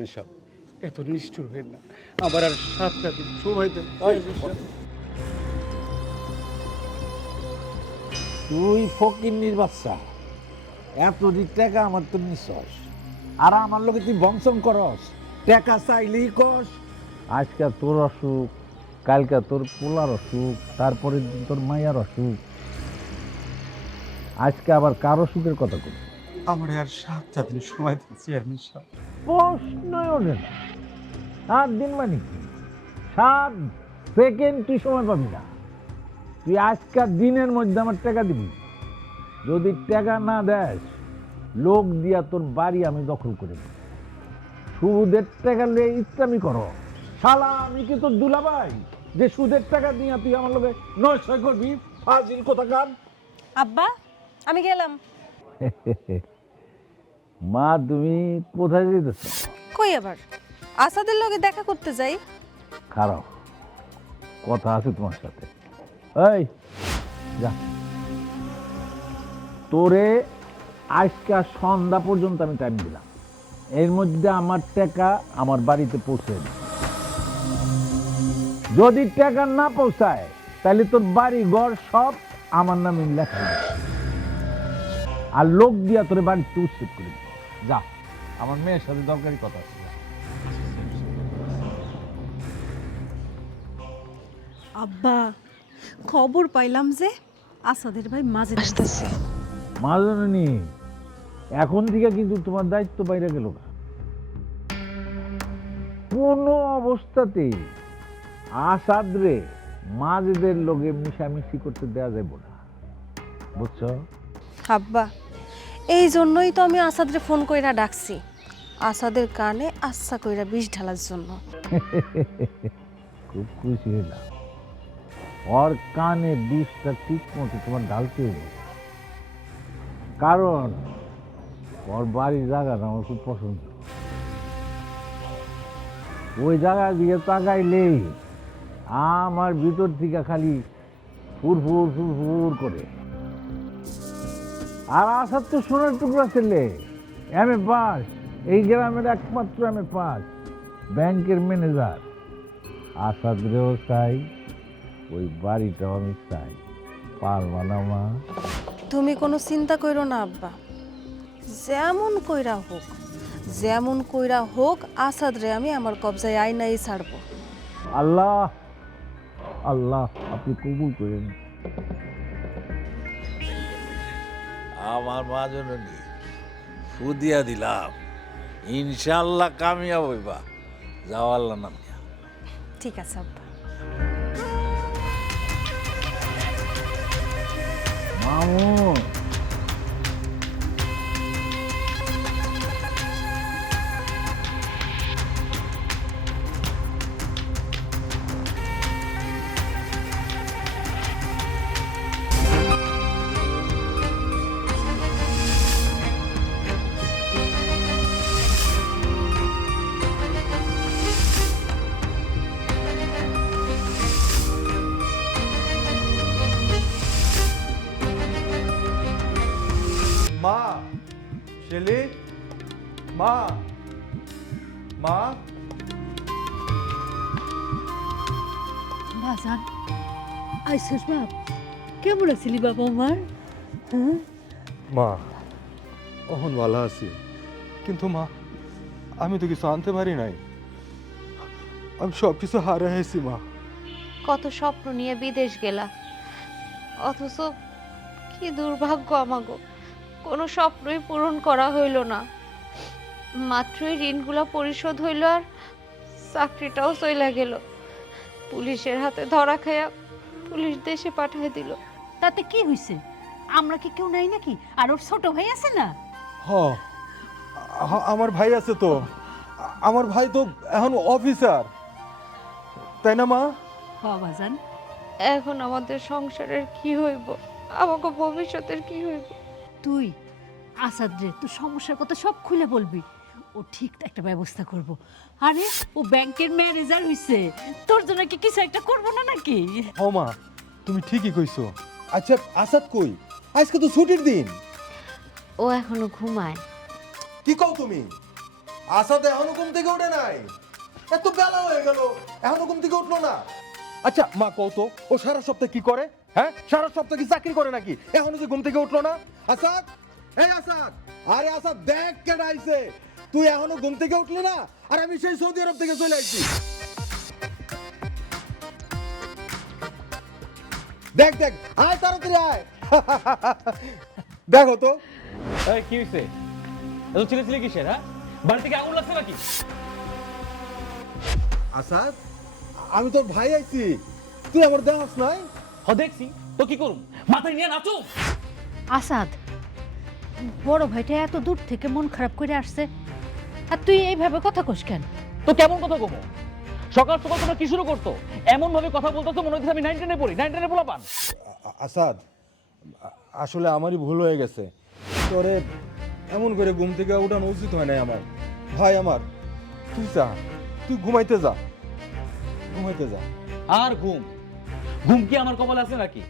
Chairman সাহেব, এত নিষ্ঠুর হয়ে না, আবার আর 7টা দিন সময় দেন। তুই ফকিন্নির বাচ্চা, এতদিন টাকা আমার তো নিছস, আর আমার লোকে তুই বংশন করস, টাকা চাইলেই কস। আজকে তোর অসুখ, কালকে তোর পোলার অসুখ, তারপরের দিন তোর মায়ের অসুখ, আজকে আবার কার অসুখের কথা কর। আমার আর 7টা দিন সময় দেন চেয়ারম্যান সাহেব। প্রশ্নই ওঠে না। 7 দিন মানে কি? 7 সেকেন্ড তুই সময় পাবি না। তুই আজকাল দিনের মধ্যে আমার টাকা দিবি। যদি টাকা না দেস, লোক দিয়া তোর বাড়ি আমি দখল করে দেব। সুদের টাকা নিয়ে ইসলামি করো। শালা আমি কি তোর দুলাভাই যে সুদের টাকা দিয়ে তুই আমার লোকে নয় করবি? ফাজিল কোথাকার। আব্বা, আমি গেলাম। মা, তুমি কোথায় যেতেছ? কই আবার? আসাদের লগে দেখা করতে যাই। খারাপ কথা আছে তোমার সাথে। এই যা, তোরে আজকে সন্ধ্যা পর্যন্ত আমি টাইম দিলাম, এর মধ্যে আমার টাকা আমার বাড়িতে পৌঁছে দেবে। যদি টাকা না পৌঁছায় তাহলে তোর বাড়ি ঘর সব আমার নামে লেখা হবে, আর লোক দিয়া তোর বাড়িতে উচ্ছেদ করে দিবে। যা, আমার মেয়ের সাথে দরকারি কথা আছে। আব্বা, খবর পাইলাম যে আসাদের ভাই মাঝে আসতেছে। মাজনী, এখন থেকে কিন্তু তোমার দায়িত্ব বাইরে গেল না। কোনো অবস্থাতেই আসাদরে মাজেদের লোকে মিশামিশি করতে দেওয়া যাবে না, বুঝছো? আব্বা, এই জন্যই তো আমি আসাদরে ফোন কইরা ডাকছি, আসাদের কানে আচ্ছা কইরা বিষ ঢালার জন্য। খুব খুশি হলাম। ওর কানে বিষটা ঠিক মতো তোমার ঢালতে হবে, কারণ ওর বাড়ির জায়গাটা আমার খুব পছন্দ। ওই জায়গার দিকে তাকাইলেই আমার ভিতর থেকে খালি ফুরফুর ফুরফুর করে। আর আসার তো সোনার টুকরা ছেলে, এমএ পাস, এই গ্রামের একমাত্র এমএ পাস, ব্যাংকের ম্যানেজার। আসাদরেও চাই, ওই বাড়িটাও আমি চাই। পারবা না মা? তুমি কোনো চিন্তা কইরো না আব্বা, যেমন কইরা হোক, যেমন কইরা হোক আসাদরে আমি আমার কবজায় আইনাই ছাড়বো। আল্লাহ আল্লাহ, আপনি কবুল করেন। আমার মা জননী সুদিয়া দিলাম, ইনশাল্লাহ কামিয়াব হইবা। যাও, আল্লাহ নাম। ঠিক আছে আব্বা। মামুন, মা, শেলি, মা, মা। বাজান আইসস বাপ, কেমন আছিলি বাবা আমার? হ্যাঁ মা, অহন ভালো আছি, কিন্তু মা আমি তো কিছু আনতে পারি নাই। আমি সব কিছু হারে হয়েছি মা। কত স্বপ্ন নিয়ে বিদেশ গেলা, অথচ কি দুর্ভাগ্য আমাগো, কোনো স্বপ্নই পূরণ করা হইল না। মাত্রই ঋণগুলো পরিশোধ হইল আর চাকরিটাও চইলা গেল। পুলিশের হাতে ধরা খাইয়া পুলিশ দেশে পাঠিয়ে দিল। তাতে কি হয়েছে? আমরা কি কেউ নাই নাকি? আর ওর ছোট ভাই আছে না? হ, আমার ভাই আছে তো, আমার ভাই তো এখন অফিসার, তাই না মা? হ বাজান। এখন আমাদের সংসারের কি হইব, আমাকে ভবিষ্যতের কি হইব? তুই আসাদ রে তোর সমস্যার কথা সব খুলে বলবি, ও ঠিক একটা ব্যবস্থা করব। আরে ও ব্যাংকের ম্যানেজার হইছে, তোর জন্য কি কিছু একটা করব না নাকি? হ মা, তুমি ঠিকই কইছো। আচ্ছা, আসাদ কই? আজকে তো ছুটির দিন। ও এখনো ঘুমায়। কি কও তুমি? আসাদ এখনো ঘুম থেকে ওঠে নাই? এত বেলা হয়ে গেল, এখনো ঘুম থেকে উঠলো না? আচ্ছা মা কও তো, ও সারা সপ্তাহ কি করে? হ্যাঁ, সারা সপ্তাহ কি চাকরি করে নাকি? এখনো যে ঘুম থেকে উঠলো না? আসাদ, এই আসাদ, আরে আসাদ দেখ কেডা আইছে। তুই এখনো ঘুম থেকে উঠলি না? আর আমি সেই সৌদি আরব থেকে চলে আইছি। দেখ দেখ, আয় তাড়াতাড়ি আয়। দেখো তো। এই কি হইছে? এত চিল্লাচিল্লি কিসের? হ্যাঁ, বাড়ি থেকে আগুন লাগছে নাকি? আসাদ, আমি তোর ভাই আইছি, তুই আমার দেখাস নাই? দেখছি তো কি করুম, মাথায় নিয়ে নাচো। আসাদ, বড় ভাইটা এত দূর থেকে মন খারাপ করে আসছে, আর তুই এইভাবে কথা কস কেন? তো কেমন কথা কমো? সকাল সকাল তোমরা কি শুরু করতো? এমন ভাবে কথা বলতো তো মনে হচ্ছে আমি 9-10-এ পড়ি, 9-10-এ পোলাপান। আসাদ, আসলে আমারই ভুল হয়ে গেছে। তোরে এমন করে ঘুম থেকে উঠানো উচিত হয় নাই আমার। ভাই আমার, তুই যা, তুই ঘুমাইতে যা, ঘুমাইতে যা। আর ঘুম ঘুম কি আমার কপালে আছে নাকি?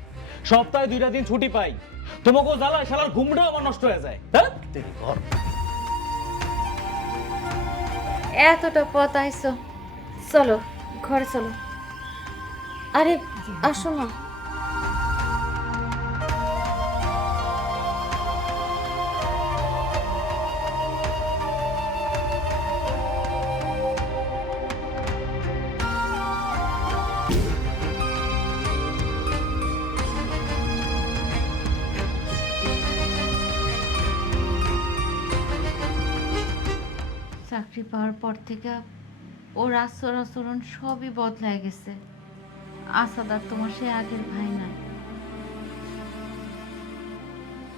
সপ্তাহে 2টা দিন ছুটি পাই, তোমাকেও জ্বালায়, শালার ঘুমটাও আমার নষ্ট হয়ে যায়। হ্যাঁ, তেরি ঘর। এতটা পথ আইছো, চলো ঘরে চলো। আরে আসো না। চাকরি পাওয়ার পর থেকে ওর আচরণ সবই বদলায় গেছে। আসাদ আর তোমার সে আগের ভাই নাই।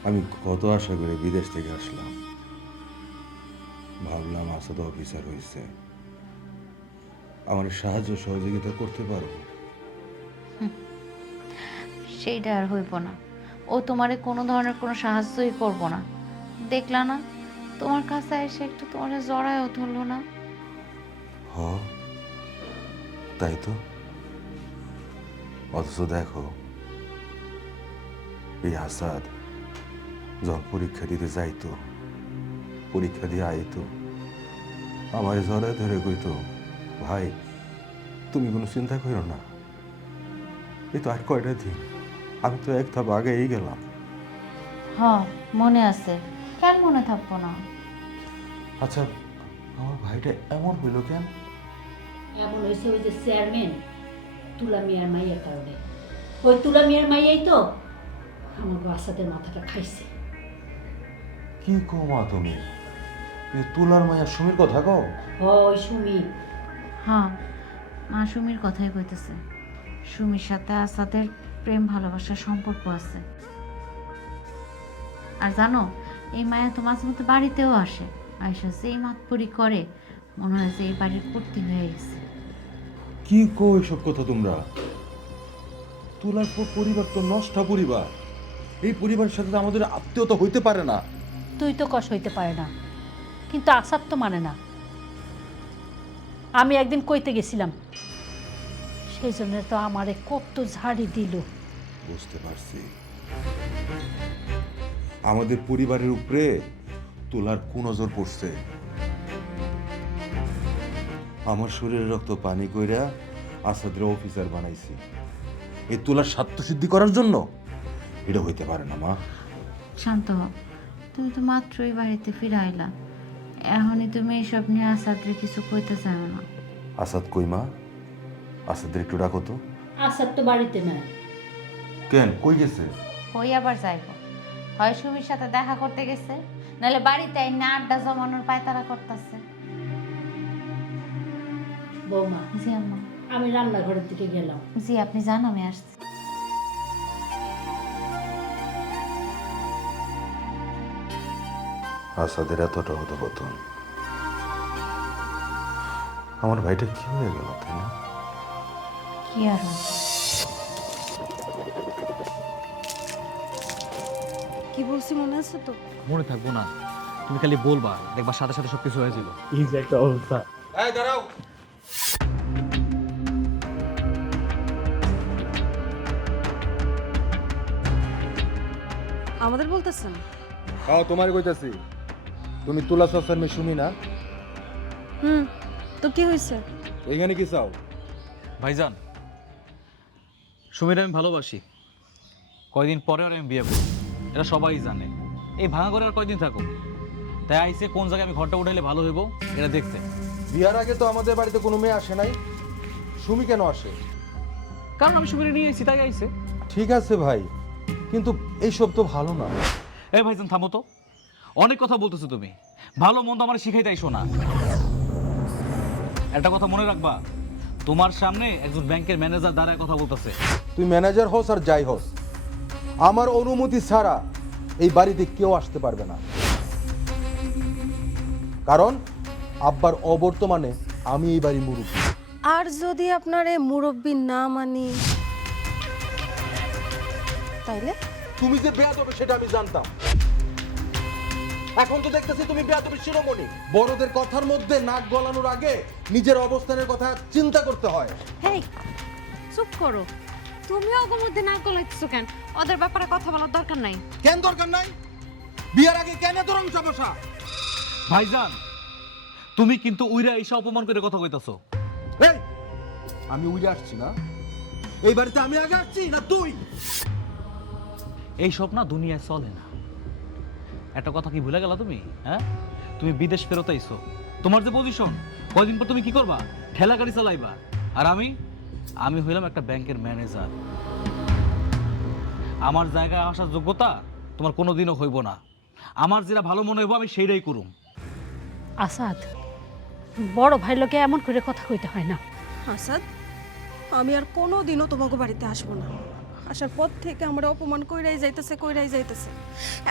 আমি কত আশা করে বিদেশ থেকে আসলাম, ভাবলাম আসাদ অফিসার হয়েছে, আমার সাহায্য সহযোগিতা করতে পারবো। সেইটা আর হইব না। ও তোমারে কোনো ধরনের কোনো সাহায্যই করবো না। দেখলা না, তোমার কাছে এসে একটু তোমার জড়ায়ও ধরলো না। হ, তাই তো। অথচ দেখো, এই আসাদ যখন পরীক্ষা দিতে যাইতো, পরীক্ষা দিয়ে আইতো, আমার জড়ায় ধরে কইতো, ভাই তুমি কোনো চিন্তা করো না, এই তো আর কয়টা দিন, আমি তো এক ধাপ আগেই গেলাম। হ্যাঁ, মনে আছে, কেন মনে থাকবো না? আচ্ছা, আমার ভাইটা এমন হইল কেন? এমন হয়েছে ওই যে চেয়ারম্যান তুলা মিয়ার মাইয়ের কারণে। ওই তুলা মিয়ার মাইয়াই তো আমার আসাদের মাথাটা খাইছে। কি কো মা তুমি? তুলার মায়া সুমির কথা কও? ওই সুমি। হ্যাঁ, মা সুমির কথাই কইতেছে। সুমির সাথে আসাদের প্রেম ভালোবাসার সম্পর্ক আছে। আর জানো, এই মায়া তো মাঝে মধ্যে বাড়িতেও আসে। আয়সা যেই মাতপুরি করে, মনে হয় যে এই বাড়ির কর্তি হয়ে গেছে। কি কো এসব কথা তোমরা? তুলার পরিবার তো নষ্ট পরিবার, এই পরিবারের সাথে তো আমাদের আত্মীয়তা হইতে পারে না। তুই তো কষ হইতে পারে না, কিন্তু আসাদ তো মানে না। আমি একদিন কইতে গেছিলাম, সেই জন্য তো আমারে কত ঝাড়ি দিল। বুঝতে পারছি, আমাদের পরিবারের উপরে তুলার কুনজর পড়ছে। আমার শরীরের রক্ত পানি কইরা আসাদের অফিসার বানাইছি এই তুলার স্বার্থ সিদ্ধি করার জন্য। এটা হইতে পারে না মা। শান্ত হও, তুমি তো মাত্রই বাড়িতে ফিরে আইলা। এখনই তুমি এইসব নিয়ে আসাদরে কিছু কইতে চাও না। আসাদ কই মা? আসাদের একটু ডাকো তো। আসাদ তো বাড়িতে নাই। কেন, কই গেছে? কই আবার যাইব? হয় সুমির সাথে দেখা করতে গেছে, নাহলে বাড়িতে না আড্ডা জমানোর পায়তারা করতেছে। বৌমা, জি আম্মা। আমি রান্নাঘরের দিকে গেলাম। জি, আপনি যান, আমি আসছি। আসাদের এতটা অধঃপতন, আমার ভাইটা কি হয়ে গেল, তাই না? কি আর হবে? কি বলছি মনে আছে তো? মনে থাকবো না, তুমি খালি বলবা, দেখবা সাথে সাথে সবকিছু হয়ে যাবে। এই যে একটা অবস্থা। এই দাঁড়াও। আমাদের বলতেছেন? তোমার কইতাছি, তুমি তুলা সসার মেয়ে সুমি না? তো কি হয়েছে? এখানে কি চাও? ভাইজান, সুমির আমি ভালোবাসি, কয়দিন পরে আর আমি বিয়ে করব, এটা সবাই জানে। এই ভাঙা করে আর কয়দিন থাকো, তাই আইসে কোন জায়গায় আমি ঘরটা উঠাইলে ভালো হইব এটা দেখতে। বিয়ার আগে তো আমাদের বাড়িতে কোনো মেয়ে আসে নাই, সুমি কেন আসে? কারণ আমি সুমিরে নিয়ে এসেছি, তাই আইসে। ঠিক আছে ভাই, কিন্তু এইসব তো ভালো না। এই ভাইজান থামো তো, অনেক কথা বলতেছো তুমি, ভালো মন্দ আমার শিখাইতে আইসো না। একটা কথা মনে রাখবা, তোমার সামনে একজন ব্যাংকের ম্যানেজার দাঁড়ায় কথা বলতেছে। তুই ম্যানেজার হোস আর যাই হোস, আমার অনুমতি ছাড়া এই বাড়িতে কেউ আসতে পারবে না। কারণ আব্বার অবর্তমানে আমি এই বাড়ি মুরব্বী। আর যদি আপনার এই মুরব্বি না মানি তাইলে? তুমি যে বেয়াদবি সেটা আমি জানতাম, এখন তো দেখতেছি তুমি বেয়াদবি শিরোমণি। বড়দের কথার মধ্যে নাক গলানোর আগে নিজের অবস্থানের কথা চিন্তা করতে হয়। হেই, চুপ করো। তুমিও ওর মধ্যে না গলাইতেছো কেন? ওদের ব্যাপারে কথা বলার দরকার নাই। কেন দরকার নাই? বিয়ের আগে কেন এত রং সমস্যা? ভাইজান, তুমি কিন্তু উইরা এসে অপমান করে কথা কইতাছো। এই, আমি উড়ে আসছি না, এই বাড়িতে আমি আগে আসছি না তুই? এই সব না দুনিয়ায় চলে না। একটা কথা কি ভুলে গেলা তুমি? হ্যাঁ, তুমি বিদেশ ফেরত আইছো, তোমার যে পজিশন, কয়দিন পর তুমি কি করবা? ঠেলা গাড়ি চালাইবা। আর আমি হইলাম একটা ব্যাংকের ম্যানেজার। আমার জায়গায় আসার যোগ্যতা তোমার কোনোদিনও হইব না। আমার যেটা ভালো মনে হইব আমি সেইটাই করুম। আসাদ, বড় ভাই লোকে এমন করে কথা কইতে হয় না। আসাদ, আমি আর কোনোদিনও তোমাকে বাড়িতে আসবো না। আসার পর থেকে আমরা অপমান কইরাই যাইতেছে।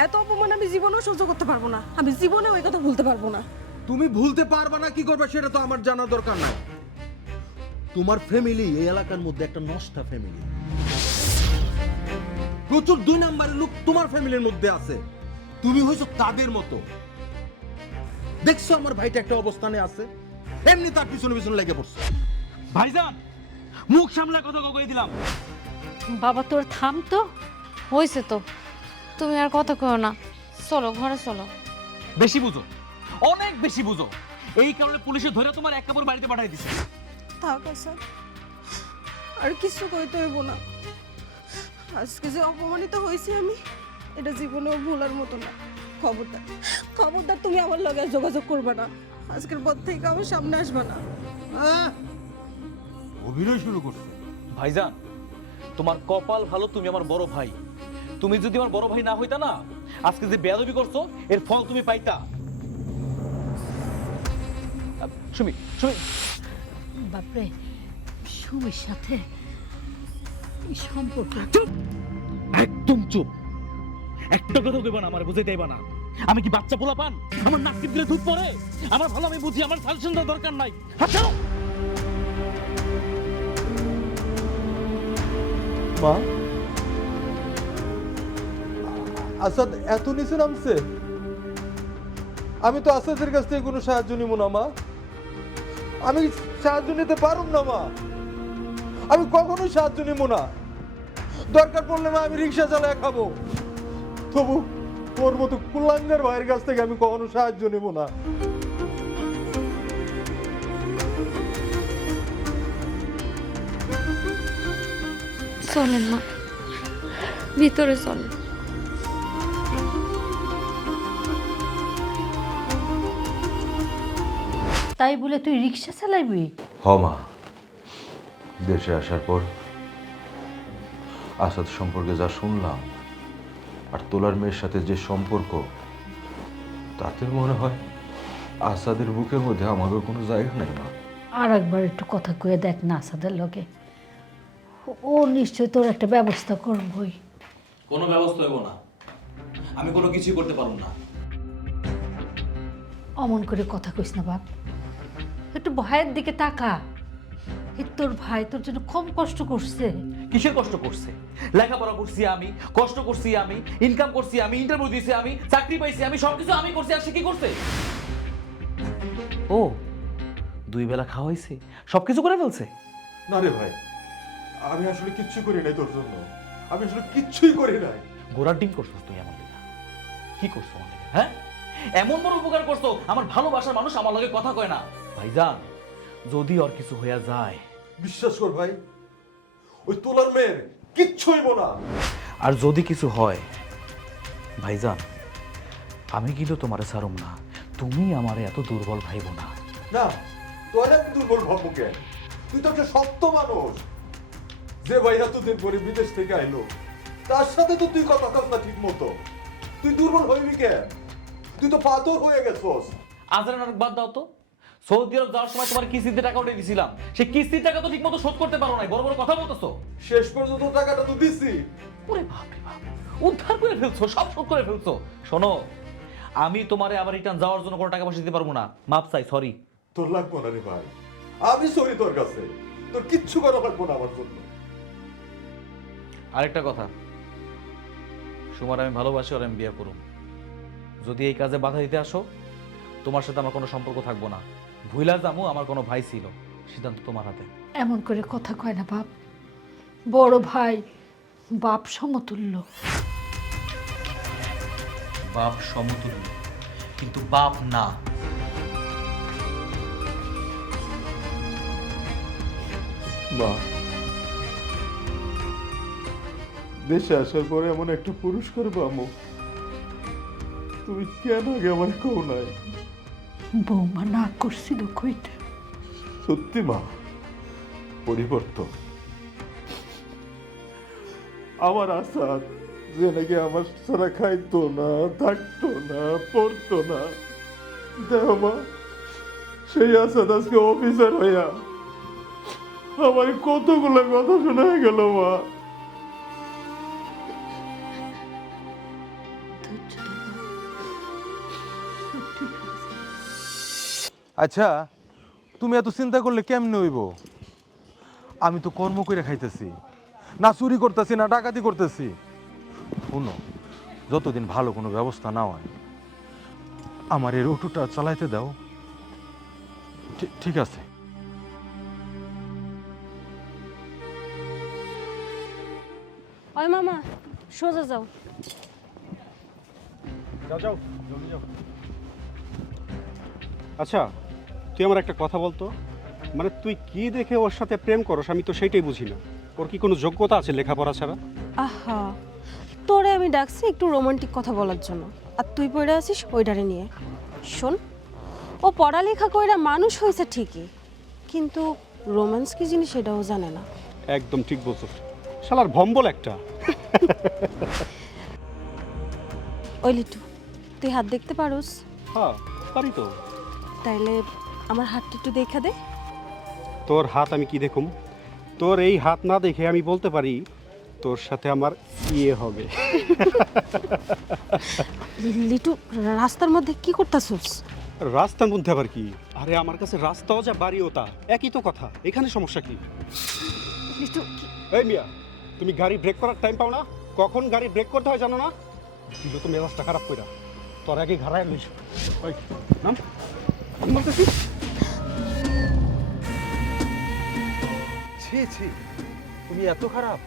এত অপমান আমি জীবনেও সহ্য করতে পারবো না। আমি জীবনেও এই কথা ভুলতে পারবো না। তুমি ভুলতে পারবা না কি করবে সেটা তো আমার জানা দরকার নাই। তোমার ফ্যামিলি এই এলাকার মধ্যে একটা নষ্টা ফ্যামিলি। প্রচুর 2 নম্বরের লোক তোমার ফ্যামিলির মধ্যে আছে, তুমি হইছো তাদের মতো। দেখছো আমার ভাইটা একটা অবস্থানে আছে, এমনি তার পিছনে পিছনে লেগে পড়ছে। ভাইজান, মুখ সামলে কথা কই দিলাম। বাবা তোর থাম তো। হয়েছে তো, তুমি আর কথা কও না, চলো ঘরে চলো। বেশি বুঝো, অনেক বেশি বুঝো। এই কারণে পুলিশে ধরে তোমার এক কাপড় বাড়িতে পাঠাই দিছে। থাক আসাদ, আর কিছু কইতে হইব না। আজকে যে অপমানিত হয়েছি আমি, এটা জীবনেও ভোলার মতো না। খবরদার তুমি আমার লগে আর যোগাযোগ করবে না। আজকের পর থেকে আমার সামনে আসবে না। অভিনয় শুরু করছে। ভাইজান, তোমার কপাল ভালো, তুমি আমার বড় ভাই। তুমি যদি আমার বড় ভাই না হইতা না, আজকে যে বেয়াদবি করছো এর ফল তুমি পাইতা। সুমি, বাপরে, সুমির সাথে এই সম্পর্ক। চুপ, একদম চুপ। একটা কথা কইবা না, আমার বুঝাইতে আইবা না। আমি কি বাচ্চা পোলা পান? আমার নাক টিপ দিলে দুধ পড়ে? আমার ভালো আমি বুঝি, আমার সাজেশন দেওয়ার দরকার নাই। হাঁটো। মা, আসাদ এত নিচে নামছে? আমি তো আসাদের কাছ থেকে কোনো সাহায্য নিব না মা। আমি সাহায্য নিতে পারুম না মা, আমি কখনোই সাহায্য নিব না। দরকার পড়লে মা আমি রিক্সা চালায় খাবো, তবু ওর মতো কুলাঙ্গার ভাইয়ের কাছ থেকে আমি কখনো সাহায্য নেব না। চলেন মা, ভিতরে চলেন। তাই বলে তুই রিক্সা চালাইবি? মা, দেশে আসার পর আসাদ সম্পর্কে যা শুনলাম আর তোলার মেয়ের সাথে যে সম্পর্ক, তাতে মনে হয় আসাদের বুকের মধ্যে আমাদের কোনো জায়গা নেই মা। আর একবার একটু কথা কয়ে দেখ না আসাদের লগে, ও নিশ্চয় তোর একটা ব্যবস্থা করবই। কোনো ব্যবস্থা হইব না, আমি কোনো কিছুই করতে পারবো না। অমন করে কথা কইস না বাপ, একটু ভাইয়ের দিকে তাকা। তোর ভাই তোর জন্য কম কষ্ট করছে? কিসের কষ্ট করছে? লেখাপড়া করছি আমি, কষ্ট করছি আমি, ইনকাম করছি আমি, ইন্টারভিউ দিয়েছি আমি, চাকরি পাইছি আমি, সবকিছু আমি করছি। আর সে কি করছে? ও 2 বেলা খাওয়াইছে, সবকিছু করে ফেলছে। না রে ভাই, আমি আসলে কিচ্ছু করি নাই তোর জন্য, আমি আসলে কিচ্ছুই করি নাই। গোড়ার ডিম করছিস তুই আমার লেগা। কি করছো আমার লেগা? হ্যাঁ, এমন বড় উপকার করছো, আমার ভালোবাসার মানুষ আমার লগে কথা কয় না। ভাইজান যদি ওর কিছু হইয়া যায়, বিশ্বাস কর ভাই, ওই তোলার মেয়ের কিচ্ছু হইব না। আর যদি কিছু হয় ভাইজান, আমি কিন্তু তোমারে ছাড়ুম না। তুমি আমারে এত দুর্বল ভাইব না। না, তোর এক দুর্বল ভাববো কেন? তুই তো একটা শক্ত মানুষ। যে ভাই এতদিন পরে বিদেশ থেকে আইলো, তার সাথে তো তুই কথা কস না ঠিক মতো। তুই দুর্বল হইবি কেন? তুই তো পাথর হয়ে গেছস। আজের নাটক বাদ দাও তো। সৌদি আরব যাওয়ার সময় তোমার কিস্তিতে টাকা উঠে দিছিলাম, সেই কিস্তির টাকা তো ঠিক মতো শোধ করতে পারো নাই, বড় বড় কথা বলতেছো। শেষ পর্যন্ত টাকাটা তো দিছি। ওরে বাপ রে বাপ, উদ্ধার করে ফেলছো, সব শোধ করে ফেলছো। শোনো, আমি তোমারে আবার রিটার্ন যাওয়ার জন্য কোনো টাকা পয়সা দিতে পারবো না। মাপ চাই, সরি। তোর লাগবো না রে ভাই, আমি সরি তোর কাছে। তোর কিচ্ছু করা লাগবো না আমার জন্য। আরেকটা কথা, সুমার আমি ভালোবাসি, আর আমি বিয়ে করুম। যদি এই কাজে বাধা দিতে আসো, তোমার সাথে আমার কোনো সম্পর্ক থাকবো না। ভুইলা জামু আমার কোনো ভাই ছিল, সিদ্ধান্ত তোমার হাতে। এমন করে কথা কয় না বাপ, বড় ভাই বাপ সমতুল্য। বাপ সমতুল্য, কিন্তু বাপ না। মা, দেশে আসার পরে এমন একটা পুরস্কার পাবো, তুমি কেন আগে আমার কও নাই? বৌমা না করছিল কইতে। সত্যি মা, পরিবর্তন। আমার আশা যে নাকি আমার সারা খাইতো না, থাকতো না, পড়তো না, দেখো মা, সেই আশা আজকে অফিসার হইয়া আমার কতগুলো কথা শোনা গেল মা। আচ্ছা, তুমি এত চিন্তা করলে কেমনে হইব? আমি তো কর্ম করে খাইতেছি, না চুরি করতেছি, না ডাকাতি করতেছি। শুনো, যতদিন ভালো কোনো ব্যবস্থা না হয়, আমার এই অটোটা চালাইতে দাও। ঠিক আছে। ওই মামা, সোজা যাও। যাও যাও, জলদি যাও। আচ্ছা, তুই আমার একটা কথা বলতো, মানে তুই কি দেখে ওর সাথে প্রেম করস, আমি তো সেইটাই বুঝি না। ওর কি কোনো যোগ্যতা আছে লেখাপড়া ছাড়া? আহা, তোরে আমি ডাকছি একটু রোমান্টিক কথা বলার জন্য, আর তুই পড়ে আছিস ওইটারে নিয়ে। শোন, ও পড়ালেখা কইরা মানুষ হয়েছে ঠিকই, কিন্তু রোম্যান্স কি জিনিস সেটাও জানে না। একদম ঠিক বলছিস, শালার ভম্বল একটা। ওই লিটু, তুই হাত দেখতে পারোস? হ্যাঁ পারি তো। তাইলে আমার হাতটা একটু দেখা দে। তোর হাত আমি কি দেখুম? তোর এই হাত না দেখে আমি বলতে পারি তোর সাথে আমার বিয়ে হবে। লিটু, রাস্তার মধ্যে কি করতাছস? রাস্তার মধ্যে আবার কি? আরে আমার কাছে রাস্তাও যা বাড়িও তা, একই তো কথা। এখানে সমস্যা কি? লিটু, এই মিয়া, তুমি গাড়ি ব্রেক করার টাইম পাও না? কখন গাড়ি ব্রেক করতে হয় জানো না? কিন্তু তো মেজাজটা খারাপ কইরা তোর আগে ঘাড়ায় লইস। ওই নাম আমি বলতেছি। ছি ছি, তুমি এত খারাপ?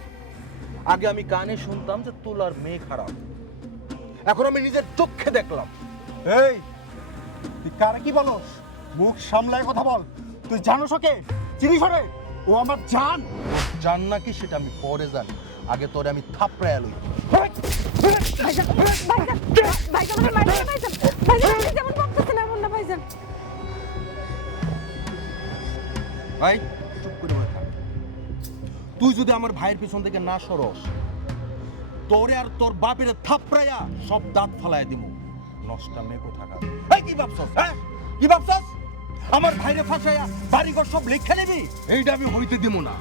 আগে আমি কানে শুনতাম যে তোলার মেয়ে খারাপ, এখন আমি নিজের চোখে দেখলাম। এই তুই কারে কি বলস? মুখ সামলায় কথা বল। তুই জানোস ওকে? চিনিস ওরে? ও আমার জান। জান নাকি সেটা আমি পরে জানি, আগে তোরে আমি থাপড়ায় লই। ভাইজান, ভাইজান, ভাইজান, আমার মাইরে ভাইজান, ভাইজান, আপনি যেমন বকতেছেন এমন না ভাইজান। ভাই চুপ করে বসে থাক। তুই যদি আমার ভাইয়ের পিছন থেকে না সরস, তোরে আর তোর বাপের থাপড়াইয়া সব দাঁত ফালাইয়া দিমু। নষ্টা মেয়ে কোথাকার। এই কি ভাবছস? হ্যাঁ, কি ভাবছস? আমার ভাইরে ফাঁসাইয়া বাড়িঘর সব লিখে নিবি? এইটা আমি হইতে দিমু না।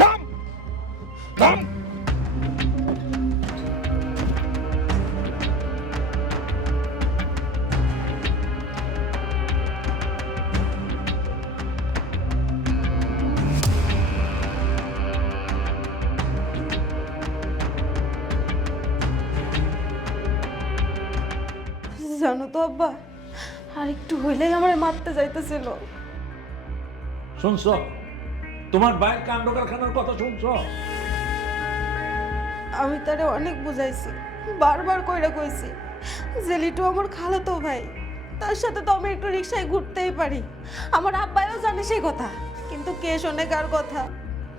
নাম নাম। জানো তো আব্বা, আর একটু হইলেই আমার মারতে যাইতেছিল। শুনছ? তোমার ভাইয়ের কাণ্ড কারখানার কথা শুনছ? আমি তারে অনেক বুঝাইছি, বারবার কইরা কইছি যে লিটু আমার খালাতো ভাই, তার সাথে তো আমি একটু রিক্সায় ঘুরতেই পারি। আমার আব্বাইও জানে সেই কথা, কিন্তু কে শোনে কার কথা?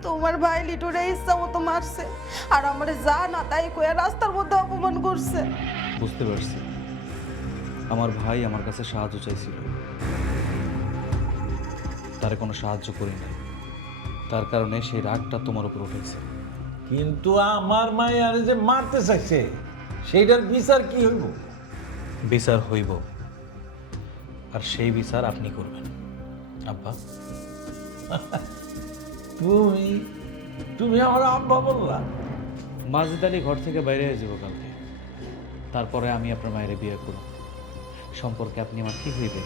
তোমার ভাই লিটুরে ইচ্ছা মতো মারছে, আর আমার যা না তাই কয়ে রাস্তার মধ্যে অপমান করছে। বুঝতে পারছি, আমার ভাই আমার কাছে সাহায্য চাইছিল, তারে কোনো সাহায্য করি নাই, তার কারণে সেই রাগটা তোমার উপর উঠেছে। কিন্তু আমার মায়ের যে মারতে চাইছে সেইটার বিচার কি হইব? বিচার হইব, আর সেই বিচার আপনি করবেন আব্বা। তুমি তুমি আমার আব্বা বললা? মাজেদ আলী ঘর থেকে বাইরে হয়ে যাবো কালকে, তারপরে আমি আপনার মায়ের বিয়ে করব। সম্পর্কে আপনি আমার কি হইবেন?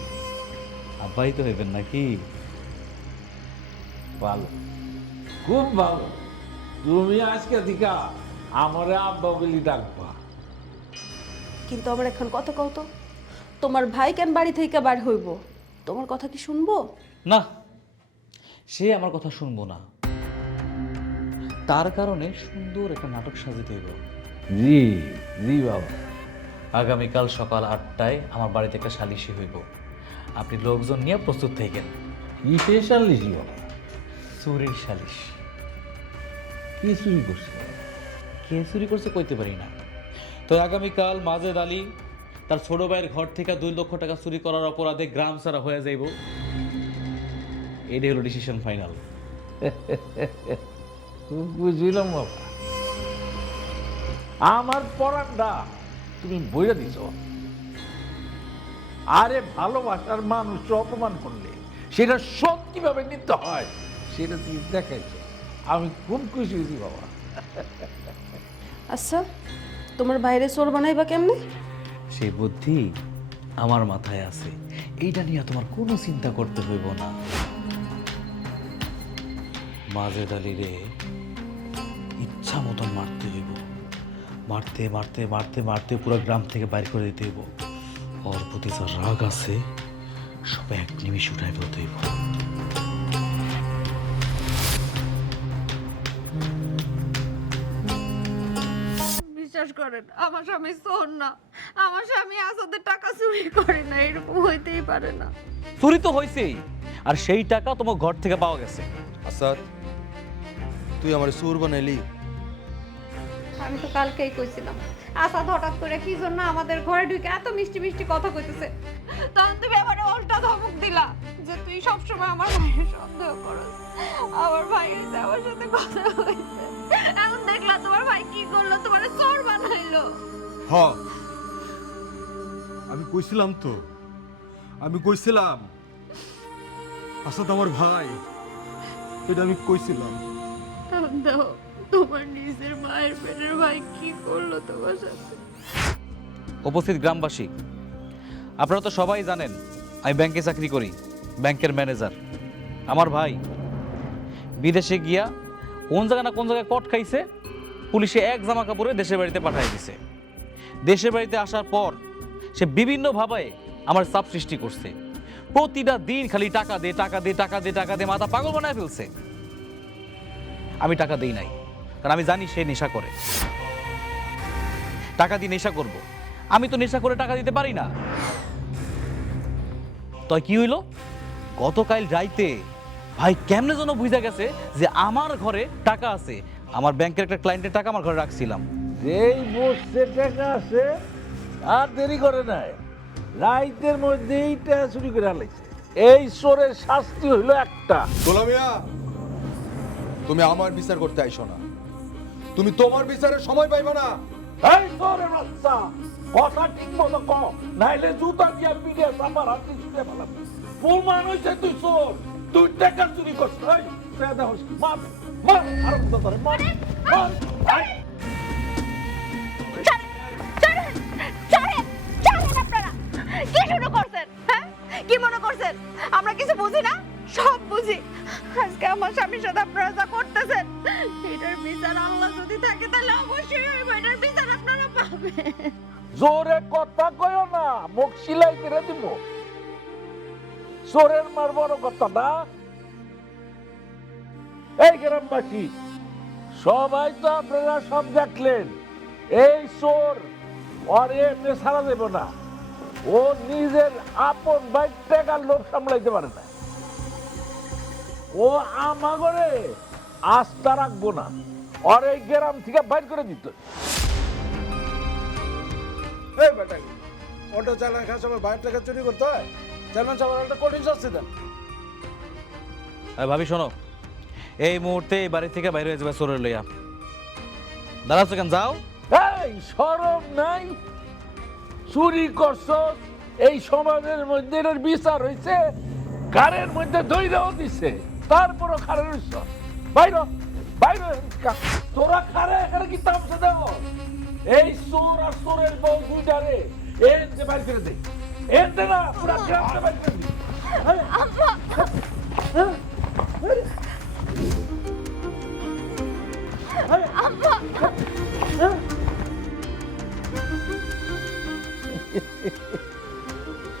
আব্বাই তো হইবেন নাকি? ভালো, খুব ভালো। তুমি আজকে দিকা আমারে আব্বা বলি ডাকবা। কিন্তু আমার এখন কথা কও তো, তোমার ভাই কেন বাড়ি থেকে বার হইব? তোমার কথা কি শুনবো? না, সে আমার কথা শুনবো না, তার কারণে সুন্দর একটা নাটক সাজিতে হইব। জি জি বাবা। আগামীকাল সকাল 8টায় আমার বাড়িতে একটা সালিশি হইব, আপনি লোকজন নিয়ে প্রস্তুত থাকেন। কি স্পেশাল লিখি বাবা? চুরির সালিশ। কি চুরি করছে? কে চুরি করছে কইতে পারি না, তো আগামীকাল মাজেদ আলী তার ছোট ভাইয়ের ঘর থেকে 2 লক্ষ টাকা চুরি করার অপরাধে গ্রাম ছাড়া হয়ে যাইব। এটাই হলো ডিসিশন ফাইনাল। বুঝলাম বাবা, আমার পরানটা তুমি বইয়া দিছ। আরে ভালোবাসার মানুষ অপমান করলে সেটা শোধ কিভাবে নিতে হয় সেটা তুমি দেখাইছো। আমি খুব খুশি হয়েছি বাবা। আচ্ছা, তোমার বাইরে চোর বানাইবা কেমনে? সেই বুদ্ধি আমার মাথায় আছে, এইটা নিয়ে তোমার কোনো চিন্তা করতে হইব না। মাজেদ আলী রে ইচ্ছা মতন মারতে হইব, মারতে মারতে মারতে মারতে পুরো গ্রাম থেকে বাইর করে দিতে হইব। ওর প্রতি যা রাগ আছে সব এক নিমিষে উঠাই ফেলতে হইব। বিশ্বাস করেন, আমার স্বামী চোর না, আমার স্বামী আসাদের টাকা চুরি করে না, এরকম হইতেই পারে না। চুরি তো হয়েছেই, আর সেই টাকা তোমার ঘর থেকে পাওয়া গেছে। আসাদ, তুই আমার সুর বানাইলি। আমি তো কালকেই কইছিলাম আসাদ হঠাৎ করে কি জন্য আমাদের ঘরে ঢুকে এত মিষ্টি মিষ্টি কথা কইতেছে, তখন তুমি আমারে উল্টা ধমক দিলা যে তুই সবসময় আমার ভাইয়ের সন্দেহ করস, আমার ভাই এসে আমার সাথে কথা কইছে, এখন দেখলা তোমার ভাই কি করলো, তোমার চোর বানাইলো। হ, আমি কইছিলাম তো, আমি কইছিলাম আসাদ আমার ভাই, এটা আমি কইছিলাম। দাও, তোমার নিজের মায়ের পেটের ভাই কি করলো তোমার সাথে? উপস্থিত গ্রামবাসী, আপনারা তো সবাই জানেন আমি ব্যাংকে চাকরি করি, ব্যাংকের ম্যানেজার। আমার ভাই বিদেশে গিয়া কোন জায়গা না কোন জায়গায় কট খাইছে, পুলিশে এক জামা কাপড়ে দেশের বাড়িতে পাঠিয়ে দিছে। দেশের বাড়িতে আসার পর সে বিভিন্নভাবে আমার চাপ সৃষ্টি করছে, প্রতিটা দিন খালি টাকা দে টাকা দে টাকা দে টাকা দে, মাথা পাগল বানায় ফেলছে। আমি টাকা দেই নাই, কারণ আমি জানি সে নেশা করে। টাকা দিয়ে নেশা করব, আমি তো নেশা করে টাকা দিতে পারি না। তো কি হইল, গতকাল রাইতে ভাই কেমনে যেন বুঝা গেছে যে আমার ঘরে টাকা আছে, আমার ব্যাংকের একটা ক্লায়েন্টের টাকা আমার ঘরে রাখছিলাম। যেই বসছে টাকা আছে আর দেরি করে নাই, রাইতের মধ্যেই টাকা চুরি করে আলাইছে। এই চোরের শাস্তি হইল একটা। গোলামিয়া, তুমি আমার বিচার করতে আইসো না, তুমি তোমার বিচারের সময় পাইবা না। এই চোরের বাচ্চা, কথা ঠিক মতো ক, নাইলে জুতা দিয়া পিঠে চাপার হাতে ছুটে ফেলাম। প্রমাণ হইছে তুই চোর, তুই টাকা চুরি করছিস। এই পেদা হস, মার মার, আর কথা ধরে মার মার। এই, কি শুরু করছেন? হ্যাঁ, কি মনে করছেন আমরা কিছু বুঝি না? সব বুঝি। আজকে আমার স্বামীর সাথে আপনারা যা করতেছেন, এটার বিচার আল্লাহ যদি থাকে তাহলে অবশ্যই হইব, এটার বিচার আপনারা পাবেন। জোরে কথা কইও না, মুখ সিলাই করে দিব। চোরের মার বড় কথা না। এই গ্রামবাসী সবাই তো আপনারা সব দেখলেন, এই চোর আর এমনি ছাড়া দেব না। ও নিজের আপন ভাই টাকার লোভ সামলাইতে পারে না। ও আমাগরে আস্থা রাখবো না, আর এই গ্রাম থেকে বাইর করে দিত। এই বেটা, অটো চালান খাওয়ার সময় বাইরে টাকা চুরি করতে হয়? চেয়ারম্যান সাহেব একটা কঠিন শাস্তি দেন। ভাবি শোনো, এই মুহূর্তে এই বাড়ি থেকে বাইরে হয়ে যাবে চোরের লইয়া। দাঁড়াচ্ছ কেন, যাও। এই শরম নাই? চুরি করছো, এই সমাজের মধ্যে এর বিচার হয়েছে, কারের মধ্যে দইরাও দিছে, তারপরও খারে রইছ। বাইরে বাইরে, তোরা খারে এখানে কি তামসা দেব? এই চোর আর চোরের বউ দুইটারে এনতে বাইর করে দে, এনতে না পুরা গ্রামটা বাইর করে দে।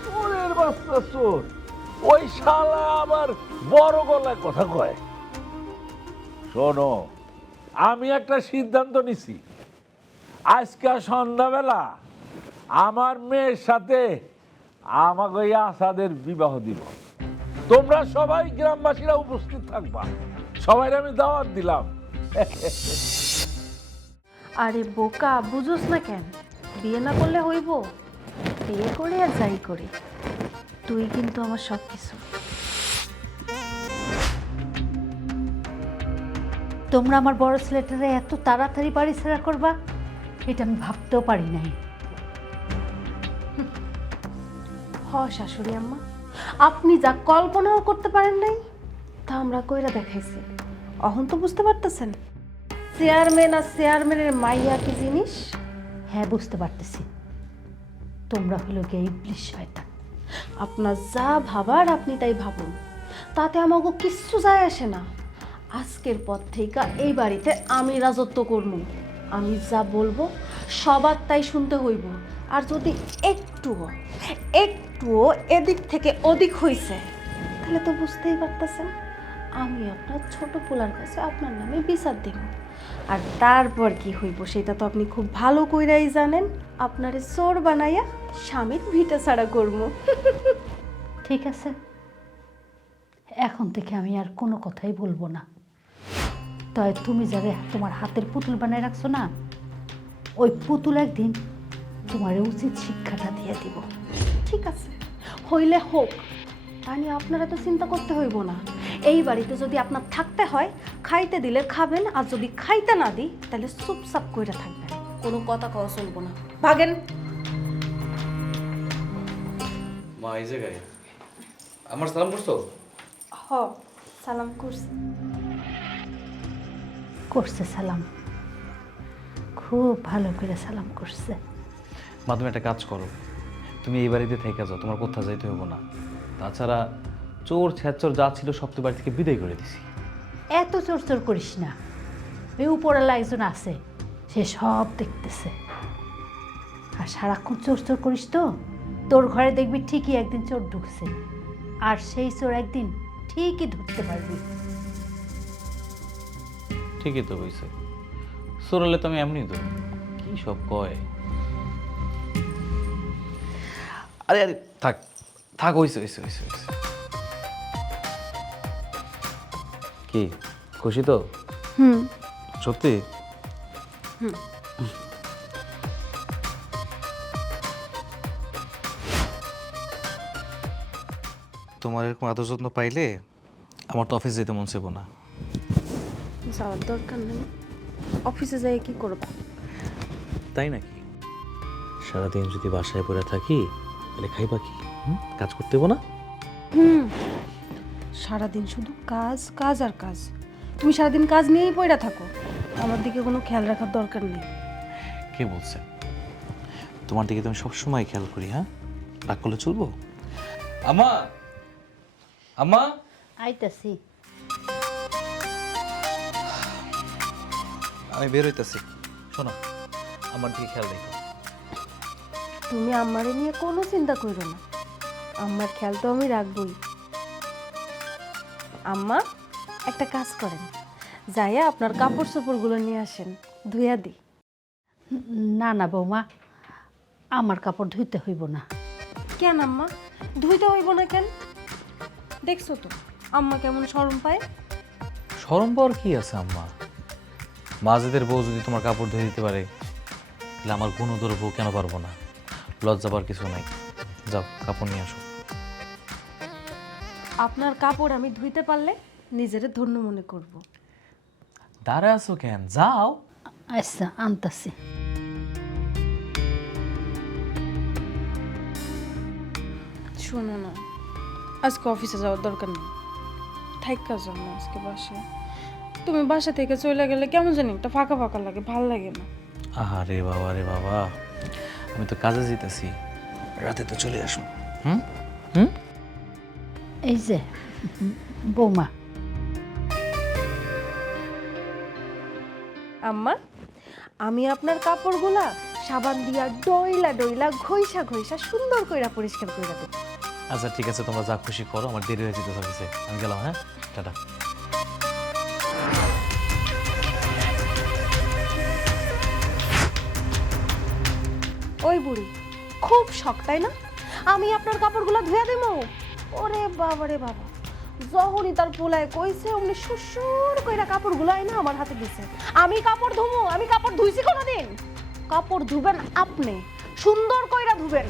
চোরের বাচ্চা চোর, ওই শালা আবার বড় গলায় কথা কয়। শোনো, আমি একটা সিদ্ধান্ত নিছি, আজকে সন্ধ্যাবেলা আমার মেয়ের সাথে আমাকে ওই আসাদের বিবাহ দিব। তোমরা সবাই গ্রামবাসীরা উপস্থিত থাকবা, সবাই আমি দাওয়াত দিলাম। আরে বোকা, বুঝোস না কেন? বিয়ে না করলে হইব? বিয়ে করে আর যাই করি, তুই কিন্তু আমার সব কিছু। তোমরা আমার বড় ছেলেটারে এত তাড়াতাড়ি বাড়ি ছেড়া করবা, এটা আমি ভাবতেও পারি নাই। হ শাশুড়ি আম্মা, আপনি যা কল্পনাও করতে পারেন নাই তা আমরা কইরা দেখাইছি। অহন তো বুঝতে পারতেছেন চেয়ারম্যান আর চেয়ারম্যানের মাইয়া কি জিনিস? হ্যাঁ, বুঝতে পারতেছি। তোমরা হলো গিয়ে ইবলিশ শয়তান। আপনার যা ভাবার আপনি তাই ভাবুন, তাতে আমাকে কিচ্ছু যায় আসে না। আজকের পর থেকে এই বাড়িতে আমি রাজত্ব করব। আমি যা বলবো সবার তাই শুনতে হইব। আর যদি একটুও এদিক থেকে ওদিক হইছে, তাহলে তো বুঝতেই পারতেছেন আমি আপনার ছোট পোলার কাছে আপনার নামে বিচার দেব। আর তারপর কি হইব সেটা তো আপনি খুব ভালো কইরাই জানেন। আপনারে চোর বানাইয়া স্বামীর ভিটা ছাড়া করবো। ঠিক আছে, এখন থেকে আমি আর কোনো কথাই বলবো না। তাই তুমি যারা তোমার হাতের পুতুল বানায় রাখছো না, ওই পুতুল একদিন তোমার উচিত শিক্ষাটা দিয়ে দিব। ঠিক আছে, হইলে হোক, তা নিয়ে আপনারা তো চিন্তা করতে হইব না। এই বাড়িতে যদি আপনার থাকতে হয়, খাইতে দিলে খাবেন, আর যদি খাইতে না দিই তাহলে চুপচাপ কইরা থাকবেন, কোনো কথা কওয়া চলবো না। ভাগেন। মা এই জায়গায় আমার সালাম করছো? হ, সালাম করছি। করছে সালাম, খুব ভালো করে সালাম করছে। মা তুমি একটা কাজ করো, তুমি এই বাড়িতে থেকে যাও, তোমার কোথাও যাইতে হবো না। তাছাড়া চোর ছ্যাচর যা ছিল সব তো বাড়ি থেকে বিদায় করে দিছি। এত চোর করিস না, এই উপরালা একজন আছে, সে সব দেখতেছে। আর সারাক্ষণ চোর করিস তো, তোর ঘরে দেখবি ঠিকই একদিন চোর ঢুকছে, আর সেই চোর একদিন ঠিকই ধরতে পারবি। ঠিকই তো হয়েছে, চোর হলে তো আমি এমনি তো কি সব কয়। আরে আরে থাক থাক, হয়েছে হয়েছে হয়েছে হয়েছে। কি খুশি তো? সত্যি? তোমার এরকম আদর যত্ন পাইলে আমার তো অফিস যেতে মন চাইবো না। যাওয়ার দরকার নেই, অফিসে যাই কি করব? তাই নাকি? সারাদিন যদি বাসায় পড়ে থাকি তাহলে খাইবা কি? কাজ করতে হবো না? সারাদিন শুধু কাজ কাজ আর কাজ। তুমি সারাদিন কাজ নিয়েই পড়ে থাকো, আমার দিকে কোনো খেয়াল রাখার দরকার নেই। কে বলছে? তোমার দিকে তুমি সবসময় খেয়াল করি। হ্যাঁ, রাগ করলে চলবো? আম্মা, আম্মা, আইতাছি। আমি বের হইতাছি। শোনো, আমার দিকে খেয়াল রেখো। তুমি আমারে নিয়ে কোনো চিন্তা করো না, আমার খেয়াল তো আমি রাখবই। আম্মা, একটা কাজ করেন, যাইয়া আপনার কাপড় চোপড়গুলো নিয়ে আসেন, ধুইয়া দিই। না না বৌমা, আমার কাপড় ধুইতে হইব না, কেন আম্মা ধুইতে হইব না কেন? দেখছো তো আম্মা কেমন শরম পায়। শরম পাওয়ার কি আছে আম্মা? মাজেদের বউ যদি তোমার কাপড় ধুয়ে দিতে পারে, তাহলে আমার গুণধর বউ কেন পারবো না? লজ্জা পাওয়ার কিছু নাই। যাও কাপড় নিয়ে আসো। আপনার কাপড় আমি ধুইতে পারলে নিজেরে ধন্য মনে করব। দাঁড়ায় আছো কেন? যাও। আচ্ছা আনতাছি। শোনো না, আজকে অফিসে যাওয়ার দরকার নেই, থাইকা যাও না আজকে বাসায়। তুমি বাসা থেকে চলে গেলে কেমন জানি একটা ফাঁকা ফাঁকা লাগে, ভাল লাগে না। আরে বাবা রে বাবা, আমি তো কাজে যেতেছি, রাতে তো চলে আসো। হুম হুম। এই যে বৌমা, আম্মা আমি আপনার কাপড়গুলা সাবান দিয়া ডইলা ডইলা ঘইসা ঘইসা সুন্দর কইরা পরিষ্কার কইরা দেব। আচ্ছা ঠিক আছে, তোমরা যা খুশি করো, আমার দেরি হয়ে যেতে অফিসে। আমি গেলাম, হ্যাঁ, টাটা। ওই বুড়ি খুব শখ তাই না আমি আপনার কাপড়গুলা ধুয়া দেবো? ওরে বাবা রে বাবা, যখনই তার পোলায় কইছে অমনি সুসুর কইরা কাপড়গুলো না আমার হাতে দিছে। আমি কাপড় ধুমু? আমি কাপড় ধুইছি কোনোদিন? কাপড় ধুবেন আপনি, সুন্দর কইরা ধুবেন।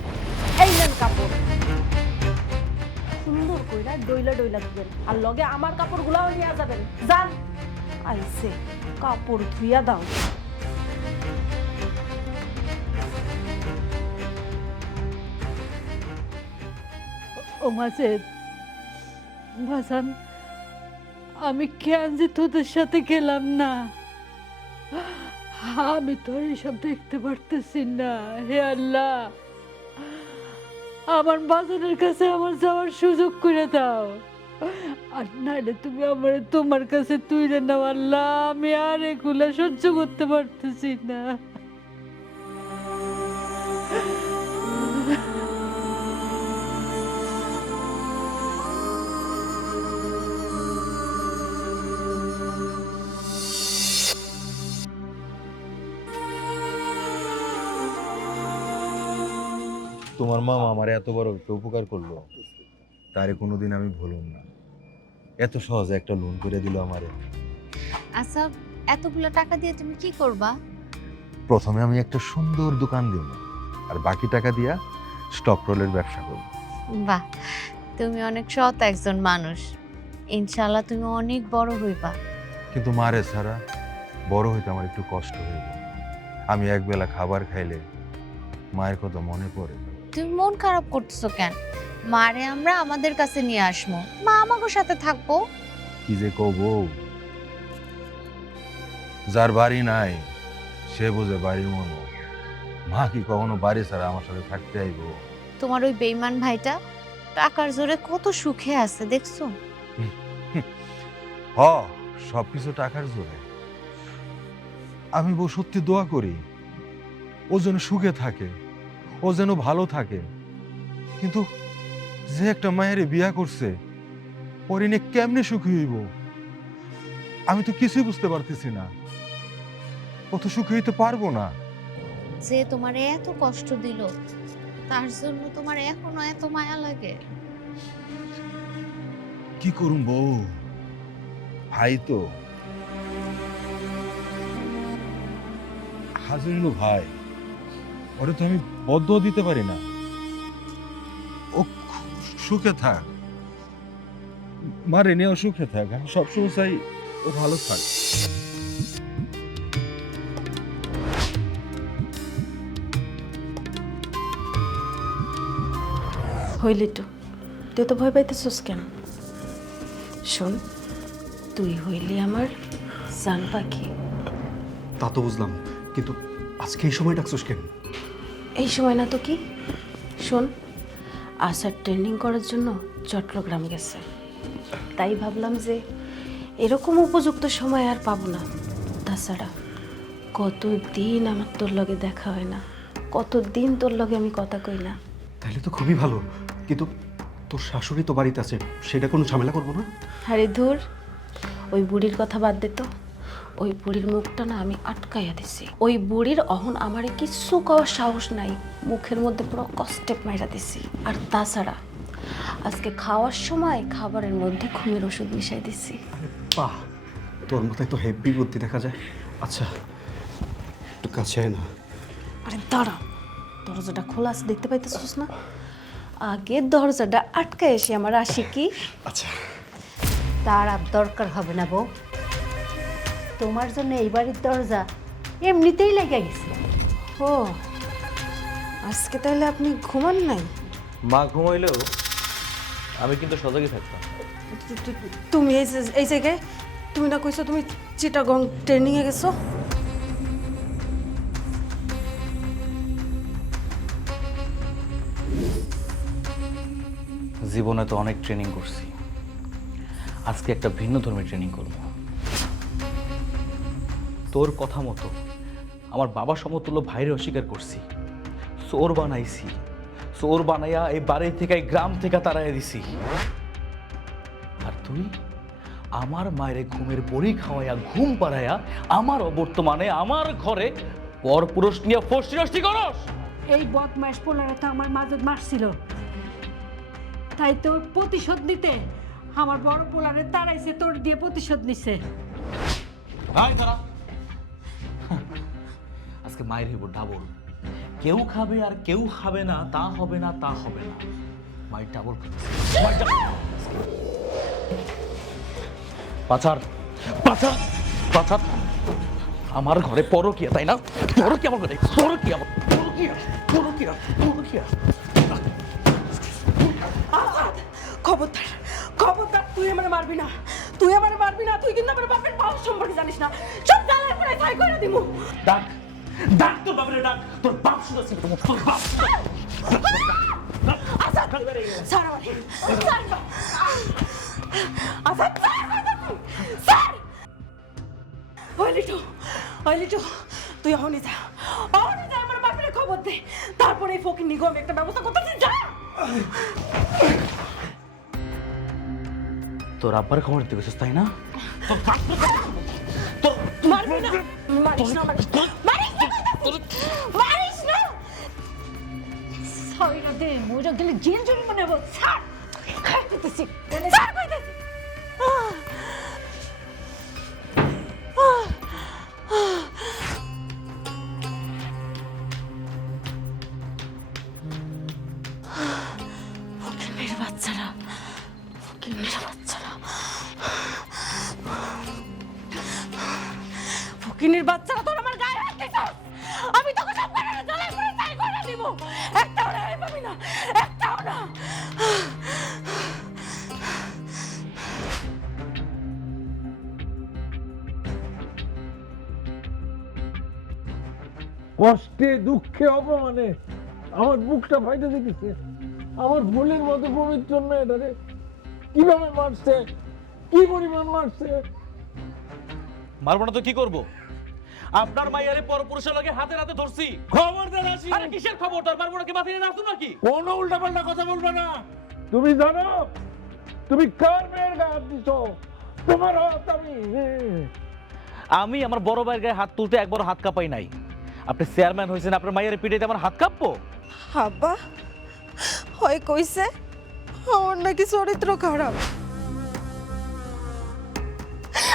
এই নেন কাপড়, সুন্দর কইরা ডইলা ডইলা ধুবেন, আর লগে আমার কাপড়গুলাও নিয়ে যাবেন। যান, আইছে কাপড় ধুইয়া দাও। ও মাসেদ ভাসান, আমি কেন যে তোদের সাথে গেলাম না? আমি তো আর এসব দেখতে পারতেছি না। হে আল্লাহ, আমার বাজারের কাছে আমার যাওয়ার সুযোগ করে দাও, আর নাইলে তুমি আমার তোমার কাছে তুইলে নাও। আল্লাহ, আমি আর এগুলা সহ্য করতে পারতেছি না। তোমার মামা আমার এত বড় একটা উপকার করলো, তারে কোনোদিন আমি ভুলব না। এত সহজে একটা লোন করে দিল আমারে। আচ্ছা, এতগুলো টাকা দিয়ে তুমি কি করবা? প্রথমে আমি একটা সুন্দর দোকান দিব, আর বাকি টাকা দিয়া স্টক রোলের ব্যবসা করব। বাহ, তুমি অনেক সৎ একজন মানুষ। ইনশাআল্লাহ তুমি অনেক বড় হইবা। কিন্তু মারে ছাড়া বড় হইতে আমার একটু কষ্ট হইব। আমি একবেলা খাবার খাইলে মায়ের কথা মনে পড়ে। তুমি মন খারাপ করতেছো কেন? মারে আমরা আমাদের কাছে নিয়ে আসবো, মা আমাদের সাথে থাকবো। কি যে কব, যার বাড়ি নাই সে বোঝে বাড়ির মন। মা কি কখনো বাড়ি ছাড়া আমার সাথে থাকতে আইব? তোমার ওই বেঈমান ভাইটা টাকার জোরে কত সুখে আছে দেখছো? হ, সবকিছু টাকার জোরে। আমি বউ সত্যি দোয়া করি ও যেন সুখে থাকে, ও যেন ভালো থাকে। কিন্তু যে একটা মায়ের বিয়া করছে, ওর এনে কেমনে সুখী হইব? আমি তো কিছুই বুঝতে পারতেছি না। ও তো সুখী হইতে পারবো না। যে তোমার এত কষ্ট দিল, তার জন্য তোমার এখনো এত মায়া লাগে? কি করুম বউ, ভাই তো হাজরিনু ভাই, ওরে তো আমি বদ্ধ দিতে পারি না। ও সুখে থাক, মারে নিয়ে ও সুখে থাক। আমি সবসময় চাই ও ভালো থাক। হইলি তো, তুই তো ভয় পাইতেছিস কেন? শোন, তুই হইলি আমার জান পাখি। তা তো বুঝলাম, কিন্তু আজকে এই সময় ডাকছিস কেন? এই সময় না তো কি? শোন, আসার ট্রেনিং করার জন্য চট্টগ্রাম গেছে, তাই ভাবলাম যে এরকম উপযুক্ত সময় আর পাবো না। তাছাড়া কতদিন আমার তোর লগে দেখা হয় না, কতদিন তোর লগে আমি কথা কই না। তাহলে তো খুবই ভালো, কিন্তু তোর শাশুড়ি তো বাড়িতে আছে, সেটা কোনো ঝামেলা করবো না? আরে ধুর, ওই বুড়ির কথা বাদ দে তো। ওই বুড়ির মুখটা না আমি আটকাইয়া দিছি। ওই বুড়ির অহন আমারে কিচ্ছু কওয়ার সাহস নাই, মুখের মধ্যে পুরো কষ্টেপ মাইরা দিছি। আর তাছাড়া আজকে খাওয়ার সময় খাবারের মধ্যে ঘুমের ওষুধ মিশাই দিছি। বাহ, তোর মাথায় তো হেভি বুদ্ধি দেখা যায়। আচ্ছা একটু কাছে আয় না। আরে দাঁড়া, দরজাটা খোলা আছে দেখতে পাইতেছিস না? আগে দরজাটা আটকায় এসে আমার আসি কি। আচ্ছা তার আর দরকার হবে না বউ, তোমার জন্য এই বাড়ির দরজা এমনিতেই লেগে গেছে। ও আজকে তাহলে আপনি ঘুমান নাই? মা ঘুমাইলেও আমি কিন্তু সজাগই থাকতাম। তুমি এই জায়গায়, তুমি না কইছো তুমি চিটাগং ট্রেনিংয়ে গেছো? জীবনে তো অনেক ট্রেনিং করছি, আজকে একটা ভিন্ন ধর্মের ট্রেনিং করব। তোর কথা মতো আমার বাবা সমতুল্য ভাইরে অস্বীকার করছি, চোর বানাইছি, চোর বানাইয়া এই বাড়ি থেকে এই গ্রাম থেকে তাড়াইয়া দিছি। আর তুই আমার মায়ের ঘুমের বড়ি খাওয়াইয়া ঘুম পাড়াইয়া আমার অবর্তমানে আমার ঘরে পর পুরুষ নিয়ে ফষ্টি নষ্টি করস। এই বদমাস পোলারে তো আমার মাজত মারছিল, তাই তো প্রতিশোধ নিতে আমার বড় পোলারে তাড়াইছে, তোর দিয়ে প্রতিশোধ নিছে। আজকে মায়ের হইব ডাবল, কেউ খাবে আর কেউ খাবে না, তা হবে না, তা হবে না। মায়ের ডাবল পাচার পাচার পাচার আমার ঘরে পরকিয়া, তাই না? পরকিয়া আমার ঘরে, পরকিয়া পরকিয়া পরকিয়া পরকিয়া। খবরদার খবরদার, তুই আমারে মারবি না, তুই আমারে মারবি না। তুই কিন্তু আমার বাপের পাওয়ার সম্পর্কে জানিস না, সব জ্বালায় পড়ে ছাই করে দিমু। ডাক ডাক তোর বাপরে ডাক, তোর বাপ শুনেছি, তোর বাপ। আসাদ স্যার আমারে স্যার, আসাদ স্যার, ওই লিটু তুই এখনই যা, আমার বাপের খবর দে, তারপরে এই ফকির নিগম একটা ব্যবস্থা করতেছি। যা। তোর আব্বার খবর দিতে গেছিস, তাই না? মারবি না, মারিস না, মারিস না। সরি না দে, মোজা গেলে জেল জুরি মনে হবো। ছাড় খাইতেছি, স্যার কইতেছি। ফকিরের বাচ্চারা, ফকিরের বাচ্চারা, ফকিরের বাচ্চারা, তোর আমার গায়ে হাত দিছিস। আমি তোকে সব করে জ্বালায় পড়ে তাই করে দিব। একটাও রেহাই পাবি না, একটাও না। কষ্টে দুঃখে অপমানে আমার বুকটা ফাইটে দিতেছে। আমার ভুলের মতো পবিত্র মেয়েটারে কিভাবে মারছে, কি পরিমাণ মারছে। মারবো না তো কি করবো? আপনার মাইয়ারে পরপুরুষের লগে হাতে হাতে ধরছি। খবরদার আসি, আরে কিসের খবর? তোর মারবো নাকি মাথা নিয়ে নাচুন নাকি? কোনো উল্টাপাল্টা কথা বলবে না। তুমি জানো তুমি কার মেয়ের গায়ে হাত দিছো? তোমার হাত আমি আমার বড় ভাইয়ের গায়ে হাত তুলতে একবার হাত কাঁপাই নাই। আপনি চেয়ারম্যান হয়েছেন, আপনার মাইয়ারে পিটাইতে আমার হাত কাঁপবো? আব্বা হয় কইছে আমার নাকি চরিত্র খারাপ।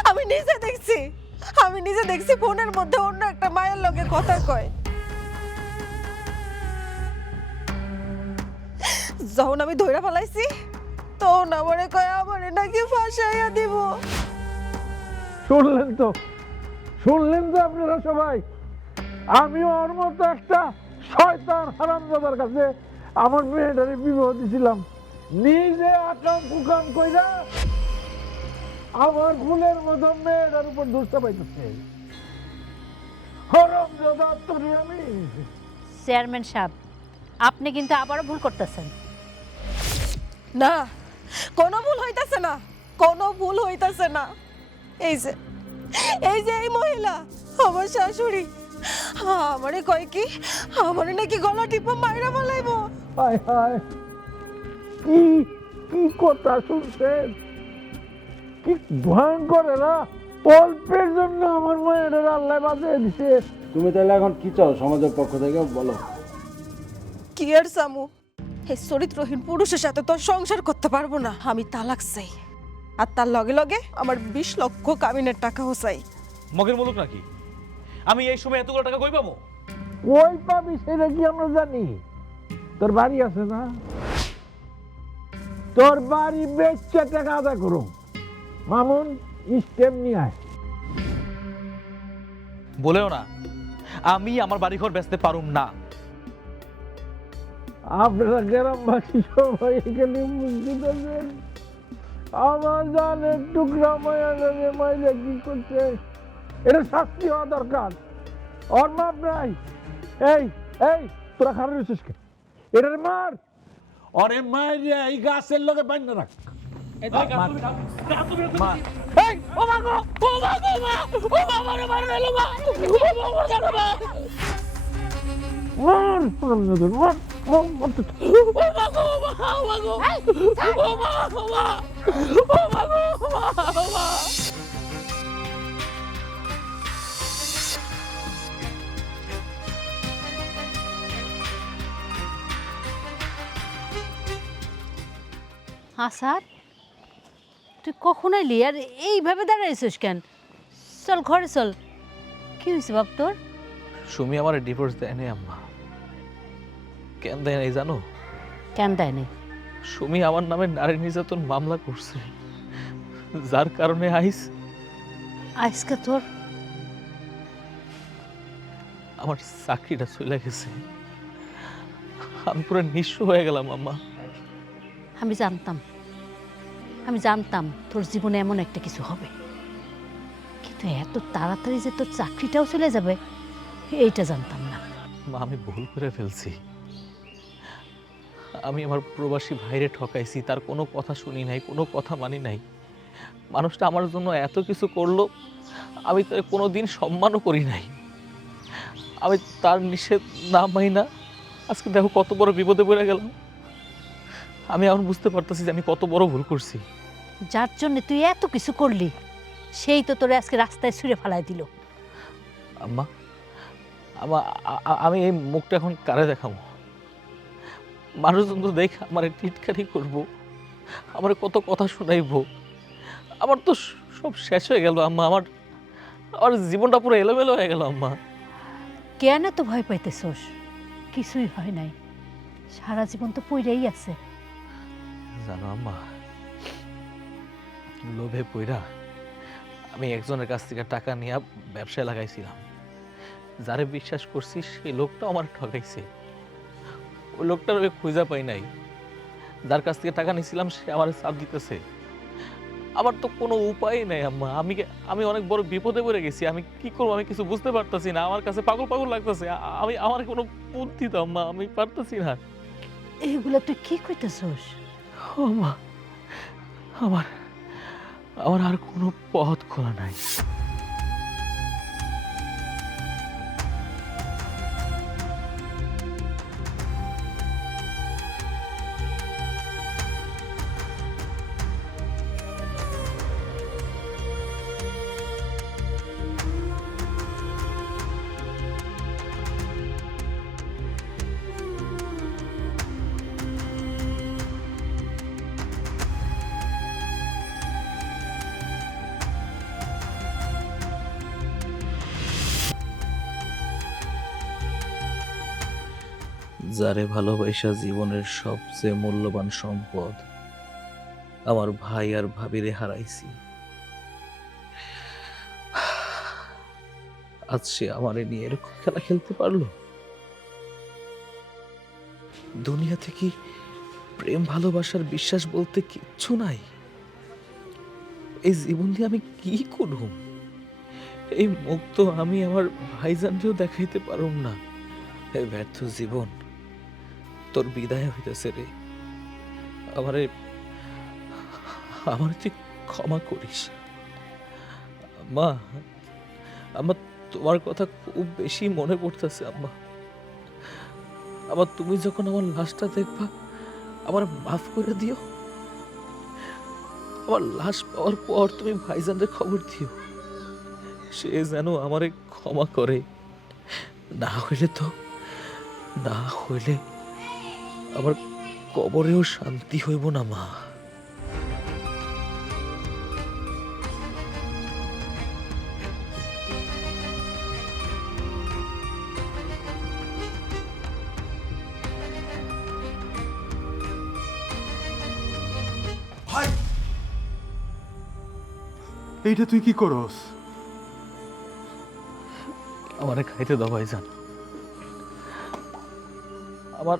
আমি নিজে দেখছি ফোনের মধ্যে অন্য একটা মায়ের লগে কথা কয়। যখন আমি ধইরা ফেলাইছি তখন আমারে কয় আমারে নাকি ফাঁসাইয়া দিব। শুনলেন তো আপনারা সবাই। আমিও ওর মতো একটা শয়তান হারামজাদার কাছে আমার মেয়েটারে বিবাহ দিছিলাম। নিজে আকাম কুকাম কইরা আমার ভুলের মতো মেয়েটার উপর দোষটা পাইতেছে। হারামজাদা তোরে আমি। চেয়ারম্যান সাহেব, আপনি কিন্তু আবারও ভুল করতেছেন। না, কোনো ভুল হইতাছে না, কোনো ভুল হইতাছে না। এই যে এই মহিলা আমার শাশুড়ি, আমারে কয় কি আমারে নাকি গলা টিপা মাইরা ফেলাইবো। হায় হায়, কি কি কথা শুনছেন? কি ভয়ঙ্কর এরা। অল্পের জন্য আমার মায়ের আল্লাহ বাঁচিয়ে দিছে। তুমি তাহলে এখন কি চাও সমাজের পক্ষ থেকে বলো? কি আর সামু, এই চরিত্রহীন পুরুষের সাথে তো সংসার করতে পারবো না। আমি তালাক চাই, আর তার লগে লগে আমার 20 লক্ষ কামিনের টাকাও চাই। মগের মুলুক নাকি? আমি এই সময় এতগুলো টাকা কই পাবো? কই পাবি সেটা কি আমরা জানি? তোর বাড়ি আছে না, তোর বাড়ি বেচে টাকা আদায় করো। মামুন স্টেপ নিয়ে আয়। বলেও না আমি আমার বাড়িঘর বেচতে পারুম না। আপনারা গ্রামবাসী সবাই এখানে বুঝতে পারবেন আমার জানের টুকরা মায়া জানে মাইলে কি করছে, এটা শাস্তি হওয়া দরকার। ওর মাপ নাই। এই এই তোরা খারাপ রয়েছিস কে? এটার মার, ওরে মাইরে এই গাছের লগে বান্ধ রাখ। আসাদ, তুই কখন এলি আর এইভাবে দাঁড়াইছিস কেন? চল ঘরে চল। কি হয়েছে বাপ তোর? সুমি আমার ডিভোর্স দেয় নাই আম্মা। কেন দেয় নাই জানো? কেন দেয় নাই? সুমি আমার নামে নারী নির্যাতন মামলা করছে, যার কারণে আজকে তোর আমার চাকরিটা চলে গেছে। আমি পুরো নিঃস্ব হয়ে গেলাম আম্মা। আমি জানতাম তোর জীবনে এমন একটা কিছু হবে, কিন্তু এত তাড়াতাড়ি যে তোর চাকরিটাও চলে যাবে এইটা জানতাম না। মা, আমি ভুল করে ফেলছি। আমি আমার প্রবাসী ভাইরে ঠকাইছি, তার কোনো কথা শুনি নাই, কোনো কথা মানি নাই। মানুষটা আমার জন্য এত কিছু করলো, আমি তার কোনোদিন সম্মানও করি নাই। আমি তার নিষেধ না মানি না, আজকে দেখো কত বড় বিপদে পড়ে গেলাম। আমি এখন বুঝতে পারতেছি যে আমি কত বড় ভুল করছি। যার জন্য তুই এত কিছু করলি সেই তো তোরে আজকে রাস্তায় ছুঁড়ে ফেলাই দিল। আম্মা, আমি এই মুখটা এখন কারে দেখাবো? মানুষজন তো দেখে আমার টিটকারি করবো, আমার কত কথা শোনাইবো। আমার তো সব শেষ হয়ে গেল আম্মা। আমার জীবনটা পুরো এলোমেলো হয়ে গেল আম্মা। কেন এত ভয় পাইতেছোস? কিছুই হয় নাই, সারা জীবন তো পইরাই আছে। জানো আম্মা, লোভে পইরা আমি একজনের কাছ থেকে টাকা নিয়ে ব্যবসায় লাগাইছিলাম। যারে বিশ্বাস করছি সেই লোকটাও আমার ঠকাইছে। ওই লোকটার ওই খুঁজা পাই নাই। যার কাছ থেকে টাকা নিয়েছিলাম সে আমার চাপ দিতেছে। আমার তো কোনো উপায় নাই আম্মা। আমি অনেক বড় বিপদে পড়ে গেছি। আমি কি করবো আমি কিছু বুঝতে পারতাছি না। আমার কাছে পাগল পাগল লাগতেছে। আমার কোনো বুদ্ধি তো আম্মা, আমি পারতাছি না। এগুলা তুই কি কইতেছোস? ও মা, আমার আর কোনো পথ খোলা নাই। যারে ভালোবাসা জীবনের সবচেয়ে মূল্যবান সম্পদ, আমার ভাই আর ভাবিরে হারাইছি। আজ সে আমারে নিয়ে এরকম খেলা খেলতে পারলো। দুনিয়াতে কি প্রেম ভালোবাসার বিশ্বাস বলতে কিচ্ছু নাই? এই জীবন দিয়ে আমি কি করব? এই মুখ তো আমি আমার ভাইজানকেও দেখাইতে পারুম না। এই ব্যর্থ জীবন, তোর বিদায় হইতেছে রে। আমার তুই ক্ষমা করিস। আম্মা, আমার তোমার কথা খুব বেশি মনে পড়তেছে আম্মা। আবার তুমি যখন আমার লাশটা দেখবা আমার মাফ করে দিও। আমার লাশ পাওয়ার পর তুমি ভাইজানদের খবর দিও। সে যেন আমারে ক্ষমা করে, না হইলে আমার কবরেও শান্তি হইব না মা। ভাই, এইটা তুই কি করস? আমারে খাইতে দাও ভাইজান। আমার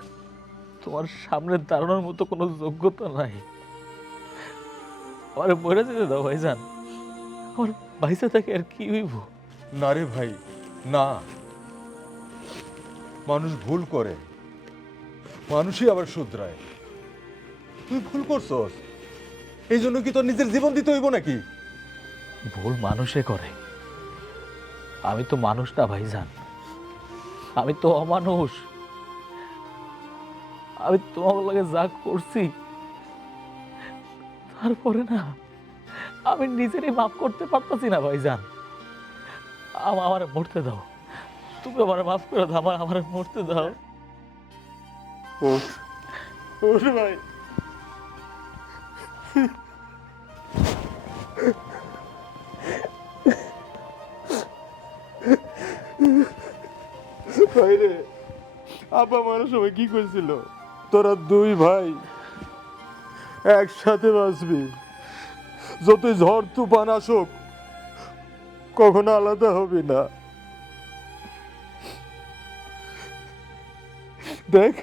তোমার সামনে দাঁড়ানোর মতো কোনো যোগ্যতা নাই। আমারে মরে যেতে দাও ভাইজান। আমার ভাইসা থাকে আর কি হইব? না রে ভাই, না। মানুষ ভুল করে, মানুষই আবার শুধরায়। তুই ভুল করছস, এই জন্য কি তোর নিজের জীবন দিতে হইব নাকি? ভুল মানুষে করে, আমি তো মানুষ না ভাইজান, আমি তো অমানুষ। আমি তোমার লাগে যা করছি, তারপরে না আমি নিজেরই মাফ করতে পারতাছি না ভাইজান। আমার মরতে দাও, তুমি আমার মাফ করে দাও, আমার মরতে দাও। ওঠ, ওঠ ভাই। ভাই রে, আব্বা মারার সময় কি করেছিল? তোরা দুই ভাই একসাথে বাঁচবি, যতই ঝড় তুফান আসুক কখনো আলাদা হবি না। দেখ,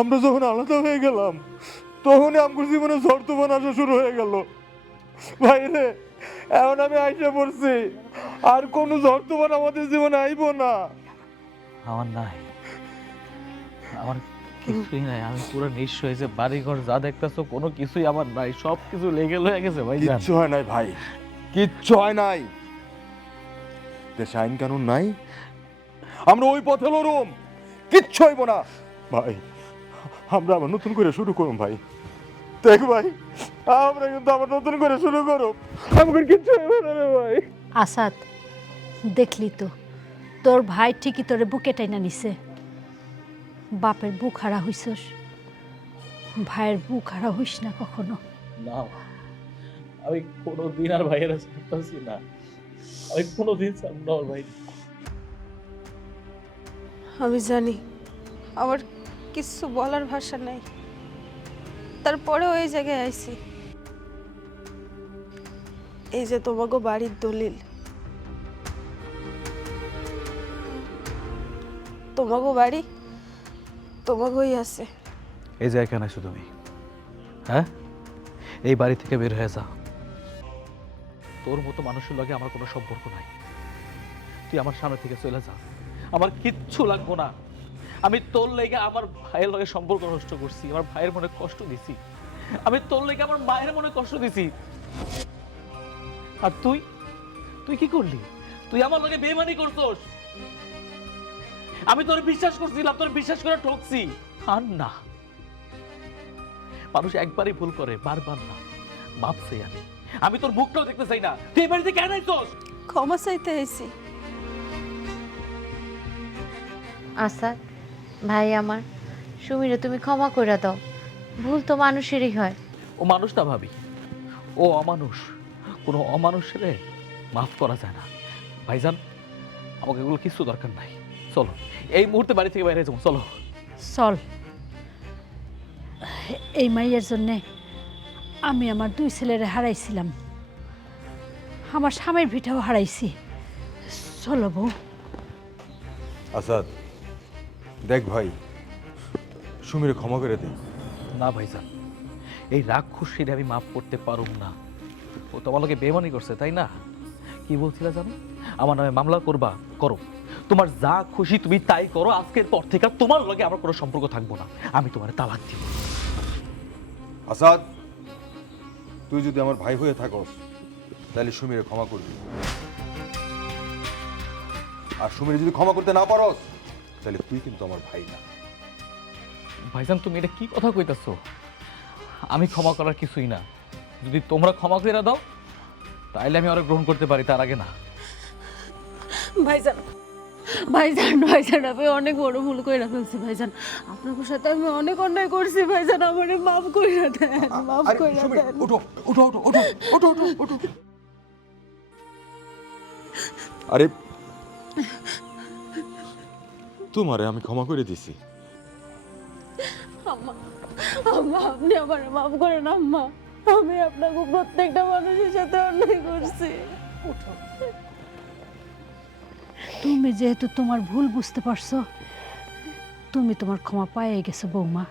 আমরা যখন আলাদা হয়ে গেলাম তখনই আমার জীবনে ঝড় তুফান আসা শুরু হয়ে গেল। ভাই রে, এখন আমি আইসা পড়ছি, আর কোনো ঝড় তুফান আমাদের জীবনে আইব না। আমার নাই, আমার কিছুই নাই। আমি পুরো নিঃস্ব হয়েছে, বাড়ি ঘর যা দেখতেছো কোনো কিছুই আমার নাই, সব কিছু লেগে লয়ে গেছে ভাই। কিচ্ছু হয় নাই ভাই, কিচ্ছু হয় নাই। দেশে আইন কানুন নাই, আমরা ওই পথে লড়ুম, কিচ্ছু হইব না। ভাই, আমরা আবার নতুন করে শুরু করুম ভাই। দেখ ভাই, আমরা কিন্তু আবার নতুন করে শুরু করুম, আমাদের কিচ্ছু হইব না রে ভাই। আসাদ, দেখলি তো তোর ভাই ঠিকই তোরে বুকে টাইনা নিছে। বাপের বুক হারা হইছস, ভাইয়ের বুক হারা হইস না কখনো। না, আমি কোনোদিন আর ভাইয়েরা ছাড়তেছি না, আমি কোনোদিন ছাড়ব না ভাই। আমি জানি আমার কিছু বলার ভাষা নাই, তারপরেও এই জায়গায় আইছি। এই যে তোমাগো বাড়ির দলিল, তোমাগো বাড়ি তোমাগোই আছে। এই যে এখানে আছো তুমি, হ্যাঁ, এই বাড়ি থেকে বের হয়ে যা। তোর মতো মানুষের লগে আমার কোনো সম্পর্ক নাই, তুই আমার সামনে থেকে চলে যা, আমার কিচ্ছু লাগবো না। আমি তোর লেগে আমার ভাইয়ের লগে সম্পর্ক নষ্ট করছি, আমার ভাইয়ের মনে কষ্ট দিছি, আমি তোর লেগে আমার মায়ের মনে কষ্ট দিছি। আর তুই তুই কি করলি? তুই আমার লগে বেইমানি করছস। আমি তোর বিশ্বাস করছিলাম, তোর বিশ্বাস করে ঠকছি। আর না, মানুষ একবারই ভুল করে, বারবার না। মাপ চাই আমি তোর মুখটাও দেখতে চাই না। তুই এই বাড়িতে কেন আইছস? ক্ষমা চাইতে আইছি। আসাদ ভাই আমার, সুমিরে তুমি ক্ষমা করে দাও, ভুল তো মানুষেরই হয়। ও মানুষ না ভাবি, ও অমানুষ। কোনো অমানুষের মাফ করা যায় না। ভাইজান, আমাকে এগুলো কিছু দরকার নাই, চলো এই মুহূর্তে বাড়ি থেকে বাইরে যাবো, চলো। চল, এই মাইয়ের জন্যে আমি আমার দুই ছেলেরে হারাইছিলাম, আমার স্বামীর ভিটাও হারাইছি। চলো বউ। আসাদ, দেখ ভাই, সুমিরে ক্ষমা করে দে। না ভাইজান, এই রাক্ষসীরে আমি মাফ করতে পারুম না। ও তো আমার লোকে বেমানি করছে, তাই না? কি বলছিলে জানো? আমার নামে মামলা করবা, করো, তোমার যা খুশি তুমি তাই করো। আজকের পর থেকে তোমার লগে আমার কোনো সম্পর্ক থাকবো না, আমি তোমার তালাক দিব। আসাদ, তুই যদি আমার ভাই হয়ে থাকস তাহলে সুমিরে ক্ষমা করবি, আর সুমিরে যদি ক্ষমা করতে না পারস তাহলে তুই কিন্তু আমার ভাই না। ভাইজান, তুমি এটা কি কথা কইতাছো? আমি ক্ষমা করার কিছুই না। যদি তোমরা ক্ষমা করে দাও তাইলে আমি ওরা গ্রহণ করতে পারি, তার আগে না। ভাইজান ভাইজান ভাইজান আমি অনেক বড় ভুল করে ফেলছি ভাইজান, আপনার সাথে আমি অনেক অন্যায় করছি ভাইজান, আমারে মাফ করে দেন, মাফ আরে করে সুমি, দেন। ওঠো ওঠো ওঠো ওঠো ওঠো ওঠো ওঠো। আরে তোমারে আমি ক্ষমা করে দিছি। আম্মা আম্মা আপনি আমারে মাফ করেন আম্মা, আমি আপনাকে প্রত্যেকটা মানুষের সাথে অন্যায় করছি। তুমি যেহেতু তোমার ভুল বুঝতে পারছো, তুমি তোমার ক্ষমা পাইয়ে গেছো বৌমা,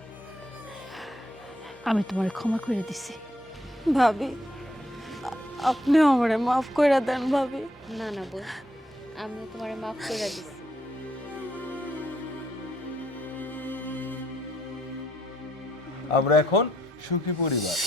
আমি তোমার ক্ষমা করে দিছি। ভাবি আপনিও আমারে মাফ করে দেন ভাবি। না না বোন, আমিও তোমারে মাফ করে দিছি। আমরা এখন সুখী পরিবার।